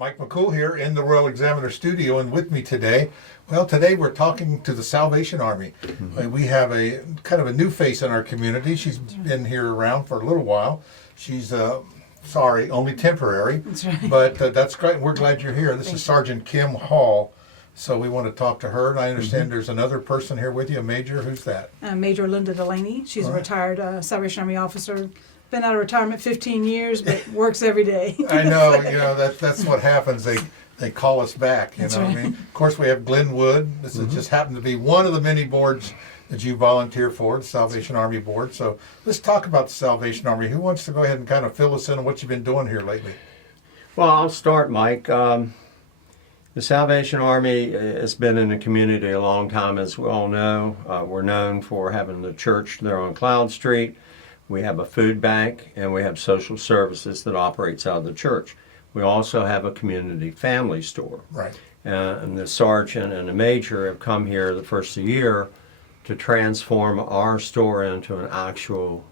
Mike McCool here in the Royal Examiner studio, and with me today, today we're talking to the Salvation Army. We have a kind of a new face in our community. She's been here around for a little while. She's only temporary. That's right. But that's great. We're glad you're here. This is Sergeant Kim Hall. So we want to talk to her, and I understand there's another person here with you, a major. Who's that? Major Linda Delaney. She's a retired Salvation Army officer. Been out of retirement 15 years, but works every day. I know, that's what happens. They call us back, That's Right. right. Of course, we have Glenn Wood. This has just happened to be one of the many boards that you volunteer for, the Salvation Army Board. So let's talk about the Salvation Army. Who wants to go ahead and kind of fill us in on what you've been doing here lately? Well, I'll start, Mike. The Salvation Army has been in the community a long time, as we all know. We're known for having the church there on Cloud Street. We have a food bank, and we have social services that operates out of the church. We also have a community family store. Right. And the sergeant and the major have come here the first of the year to transform our store into an actual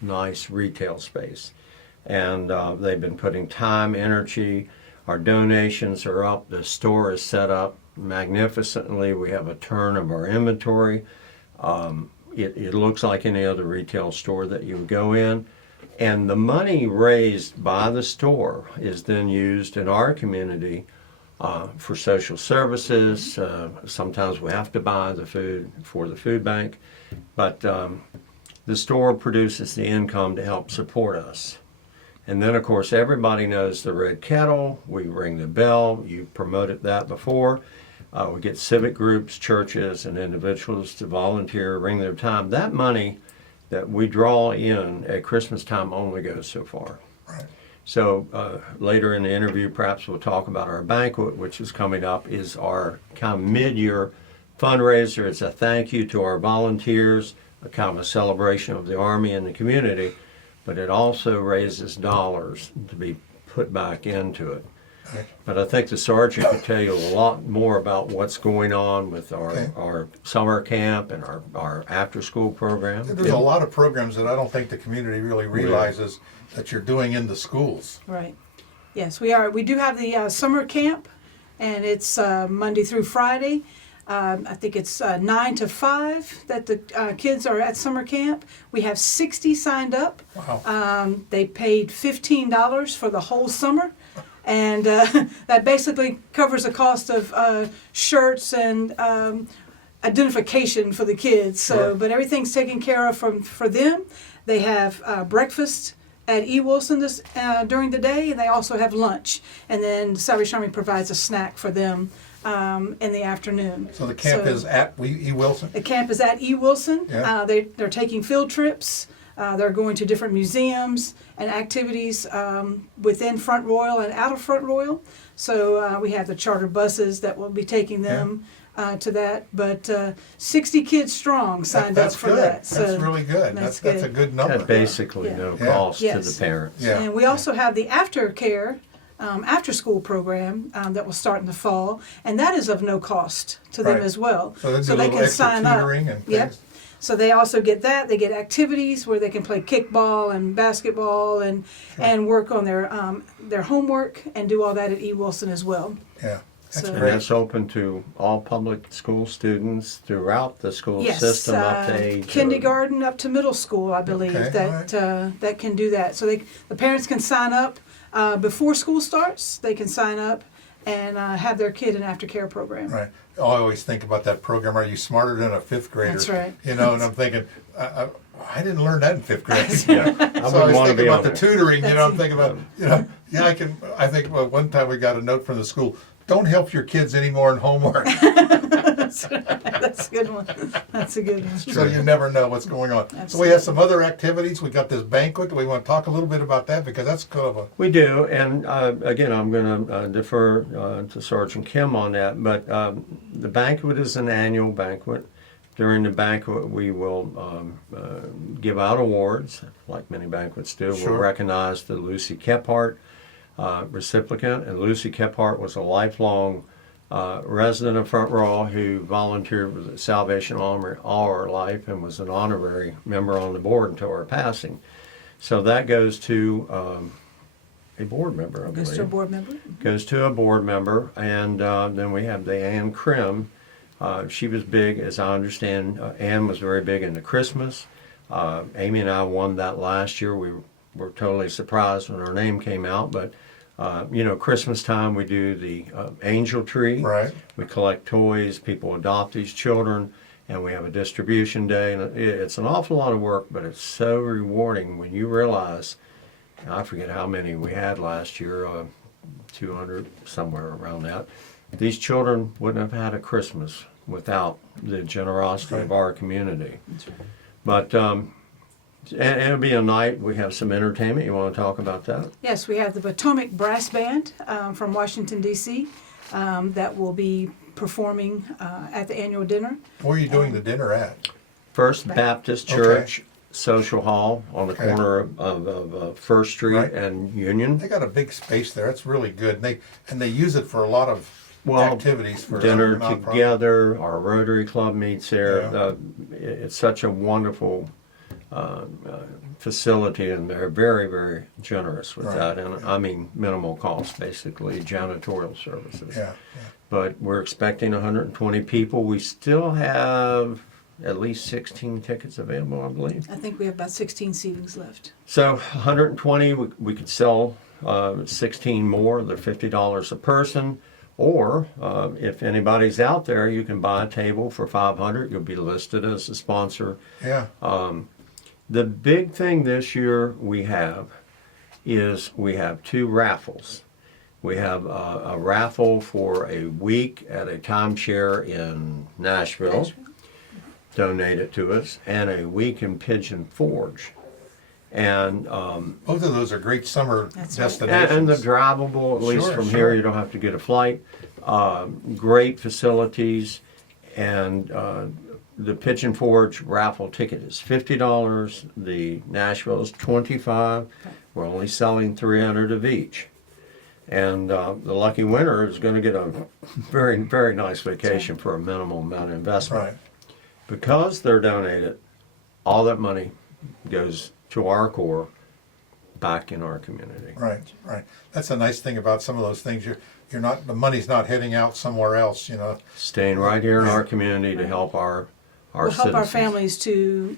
nice retail space. And they've been putting time, energy. Our donations are up. The store is set up magnificently. We have a turn of our inventory. It looks like any other retail store that you would go in. And the money raised by the store is then used in our community for social services. Sometimes we have to buy the food for the food bank. But the store produces the income to help support us. And then, of course, everybody knows the Red Kettle. We ring the bell. You promoted that before. We get civic groups, churches, and individuals to volunteer, ring their time. That money that we draw in at Christmas time only goes so far. Right. So later in the interview, perhaps we'll talk about our banquet, which is coming up, is our kind of mid-year fundraiser. It's a thank you to our volunteers, a kind of a celebration of the Army and the community, but it also raises dollars to be put back into it. Right. But I think the sergeant could tell you a lot more about what's going on with our summer camp and our after-school program. There's a lot of programs that I don't think the community really realizes that you're doing in the schools. Right. Yes, we are. We do have the summer camp, and it's Monday through Friday. I think it's 9 to 5 that the kids are at summer camp. We have 60 signed up. Wow. They paid $15 for the whole summer. And that basically covers the cost of shirts and identification for the kids. So, Sure. But everything's taken care of for them. They have breakfast at E. Wilson during the day, and they also have lunch. And then the Salvation Army provides a snack for them in the afternoon. So the camp is at E. Wilson? The camp is at E. Wilson. Yeah. They're taking field trips. They're going to different museums and activities within Front Royal and out of Front Royal. So we have the charter buses that will be taking them to that. But 60 kids strong signed up for that. So that's really good. That's a good number. At basically no cost to the parents. Yeah. And we also have the aftercare, after-school program that will start in the fall. And that is of no cost to them as well. So they do a little extra tutoring and things. Yep. So they also get that. They get activities where they can play kickball and basketball and work on their homework and do all that at E. Wilson as well. Yeah, that's So- And great. that's open to all public school students throughout the school system up to age kindergarten up to middle school, I believe, Okay, that can do that. So the parents can sign up before school starts. They can sign up and have their kid in aftercare program. Right. I always think about that program. Are you smarter than a fifth grader? That's right. And I'm thinking, I didn't learn that in fifth grade. Yeah. I So I would was want to thinking be about on the there. tutoring. I'm thinking about, I can. I think one time we got a note from the school. Don't help your kids anymore in homework. That's a good one. That's a good one. So you never know what's going on. So we Absolutely. have some other activities. We got this banquet. We want to talk a little bit about that because that's kind of a. We do, and again, I'm going to defer to Sergeant Kim on that, but the banquet is an annual banquet. During the banquet, we will give out awards, like many banquets do. Sure. We'll recognize the Lucy Kephart recipient, and Lucy Kephart was a lifelong resident of Front Royal who volunteered with the Salvation Army all her life and was an honorary member on the board until her passing. So that goes to a board member, I Goes to a believe. board member. Goes to a board member, and then we have the Ann Krim. She was big, as I understand. Ann was very big into Christmas. Amy and I won that last year. We were totally surprised when our name came out, but Christmas time we do the angel tree. Right. We collect toys. People adopt these children, and we have a distribution day. And it's an awful lot of work, but it's so rewarding when you realize. I forget how many we had last year. 200, somewhere around that. These children wouldn't have had a Christmas without the generosity of our community. That's right. But and it'll be a night. We have some entertainment. You want to talk about that? Yes, we have the Potomac Brass Band from Washington, D.C. That will be performing at the annual dinner. Where are you doing the dinner at? First Baptist Church Social Hall on the corner of First Street Right. and Union. They got a big space there. It's really good. They use it for a lot of activities for Dinner nonprofit. together. Our Rotary Club meets there. Yeah. It's such a wonderful facility, and they're very, very generous with Right. that. And I mean, minimal cost, basically janitorial services. Yeah. But we're expecting 120 people. We still have at least 16 tickets available, I believe. I think we have about 16 seatings left. So 120, we could sell 16 more. They're $50 a person. Or if anybody's out there, you can buy a table for $500. You'll be listed as a sponsor. Yeah. The big thing this year we have two raffles. We have a raffle for a week at a timeshare in Nashville. Donate it to us, and a week in Pigeon Forge. And Both of those are great summer That's right. destinations. and they're drivable, at least Sure, from sure. here. You don't have to get a flight. Great facilities, and the Pigeon Forge raffle ticket is $50. The Nashville is $25. We're only selling 300 of each. And the lucky winner is going to get a very, very nice vacation for a minimal amount of investment. Right. Because they're donated, all that money goes to our core back in our community. Right. That's a nice thing about some of those things. You're not, the money's not heading out somewhere else. Staying right here in our community to help our We'll help our citizens. families to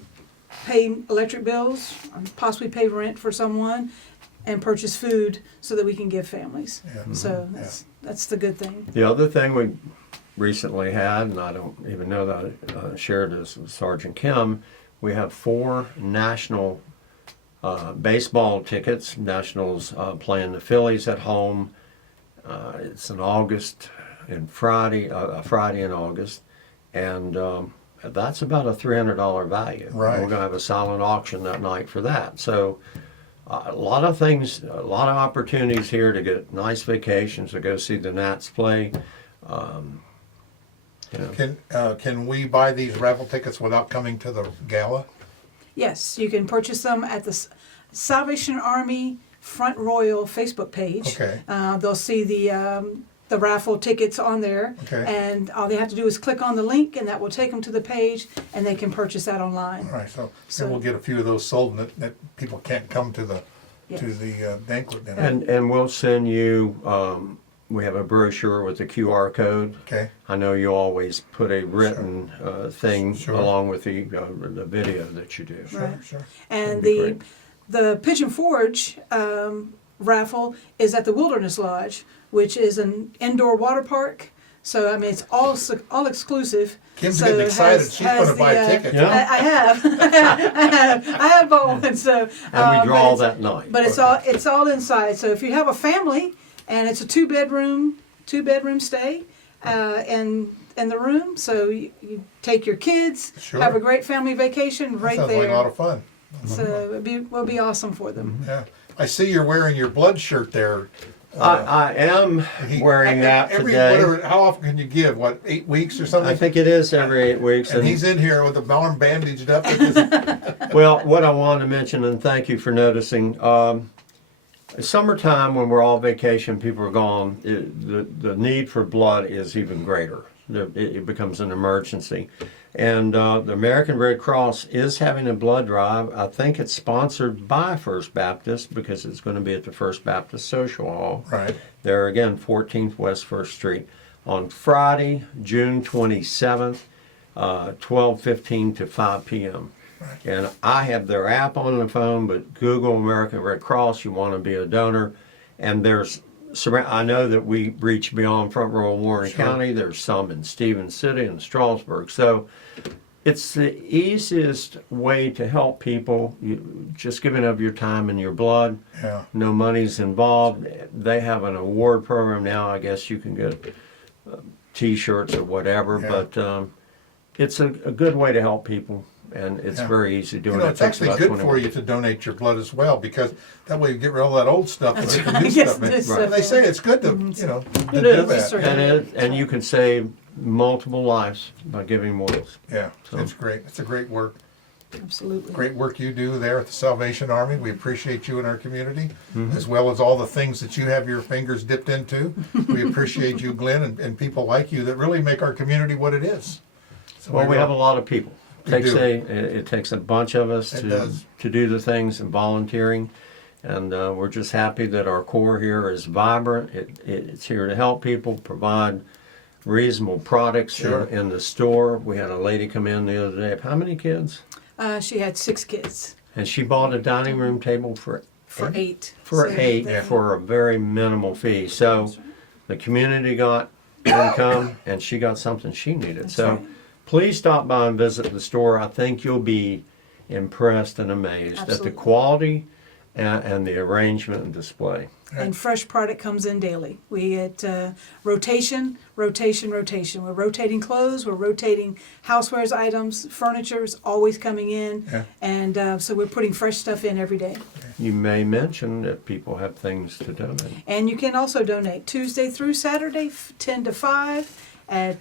pay electric bills, possibly pay rent for someone, and purchase food so that we can give families. Yeah. So that's the good thing. The other thing we recently had, and I don't even know that I shared this with Sergeant Kim, we have 4 national baseball tickets. Nationals playing the Phillies at home. It's in August, Friday in August, and that's about a $300 value. Right. We're going to have a silent auction that night for that. So a lot of things, a lot of opportunities here to get nice vacations, to go see the Nats play. Can we buy these raffle tickets without coming to the gala? Yes, you can purchase them at the Salvation Army Front Royal Facebook page. Okay. They'll see the raffle tickets on there, Okay. and all they have to do is click on the link, and that will take them to the page, and they can purchase that online. All right. So So- then we'll get a few of those sold, and that people can't come to the Yes. banquet dinner. And we'll send you, we have a brochure with the QR code. Okay. I know you always put a written thing Sure. along with the video that you do. Sure. Right. Sure. And That'd be the Pigeon Forge raffle is at the Wilderness Lodge, which is an indoor water park. So I mean, it's all exclusive. Kim's So getting it excited. has- She's has going to buy the, a ticket. Yeah. I have, I have bought one. So And we but draw it's- that night. But it's all inside. So if you have a family and it's a two bedroom stay, in the room, so you take your kids, Sure. have a great family vacation That right sounds there. like a lot of fun. So will be awesome for them. Yeah. I see you're wearing your blood shirt there. I am wearing that today. How often can you give? What, 8 weeks or something? I think it is every 8 weeks. And he's in here with the arm bandaged up. Well, what I wanted to mention, and thank you for noticing, summertime when we're all vacation, people are gone, the need for blood is even greater. It becomes an emergency. And the American Red Cross is having a blood drive. I think it's sponsored by First Baptist because it's going to be at the First Baptist Social Hall. Right. There again, 14th West 1st Street on Friday, June 27th, 12:15 to 5 p.m. Right. And I have their app on the phone, but Google American Red Cross, you want to be a donor. And I know that we reach beyond Front Rural Warren Sure. County. There's some in Stevens City and Strasburg. So it's the easiest way to help people. You just giving of your time and your blood. Yeah. No money's involved. They have an award program now. I guess you can get T-shirts or whatever. Yeah. But it's a good way to help people. And it's Yeah. very easy doing You know, it. it's Takes actually about good 20 for you minutes. to donate your blood as well, because that way you get rid of all that old stuff and That's get the right. new Yes, stuff in. this And stuff, they say it's good to, Mhm. you know, to It do is, that. Sure. and you can save multiple lives by giving more. Yeah, So- it's great. It's a great work. Absolutely. Great work you do there at the Salvation Army. We appreciate you in our community, Mm-hmm. as well as all the things that you have your fingers dipped into. We appreciate you, Glenn, and people like you that really make our community what it is. So Well, we have a lot of people. We Takes do. it takes a bunch of us It to does. do the things and volunteering, and we're just happy that our core here is vibrant. It's here to help people, provide reasonable products Sure. in the store. We had a lady come in the other day. How many kids? She had 6 kids And she bought a dining room table for for 8. for So 8 they- for a very minimal fee. So That's right. the community got income, and she got something she needed. That's So right. please stop by and visit the store. I think you'll be impressed and amazed at the Absolutely. quality and the arrangement and display. And fresh product comes in daily. We at rotation. We're rotating clothes. We're rotating housewares items. Furniture is always coming in, Yeah. and so we're putting fresh stuff in every day. You may mention that people have things to donate. And you can also donate Tuesday through Saturday, 10 to 5, at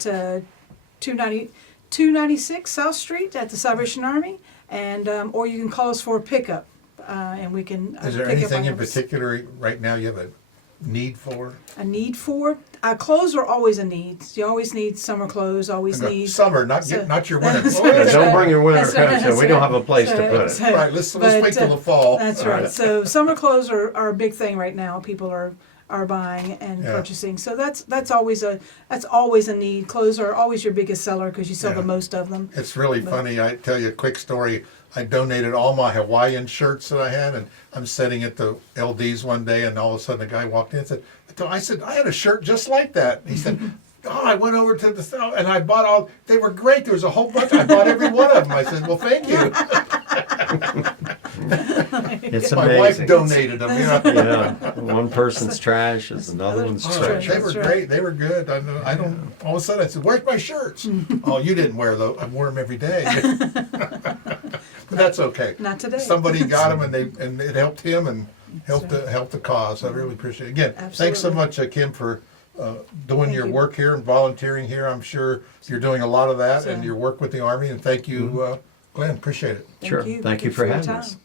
296 South Street at the Salvation Army, and or you can call us for a pickup, and we can Is there pick anything in up items. particular right now you have a need for? A need for? Clothes are always a need. You always need summer clothes. Always need. Summer, not So- not your winter That's clothes. right. Don't bring your winter That's right, coats in. that's We don't right. have a place to So- put it. so- Right, let's but, wait till the fall. That's right. So summer clothes are a big thing right now. People are buying and Yeah. purchasing. So that's always a need. Clothes are always your biggest seller because you sell Yeah. the most of them. It's really funny. I tell you a quick story. I donated all my Hawaiian shirts that I had, and I'm sitting at the LD's one day, and all of a sudden a guy walked in and said, I said, I had a shirt just like that. And he said, oh, I went over to the store and I bought all, they were great. There was a whole bunch. I bought every one of them. I said, well, thank you. It's My wife amazing. donated them. You know? Yeah, one person's trash is another one's Oh, That's treasure. they were right. great. They were good. I don't. All of a sudden, I said, "Where's my shirts?" Oh, you didn't wear those. I wore them every day. But that's okay. Not today. Somebody got them, and it helped him and helped the cause. I really appreciate it. Again, thanks so Absolutely. much, Kim, for doing Thank your you. work here and volunteering here. I'm sure you're doing a lot of that So- and your work with the Army. And thank you, Glenn. Appreciate it. Sure. Thank you for your having time. us.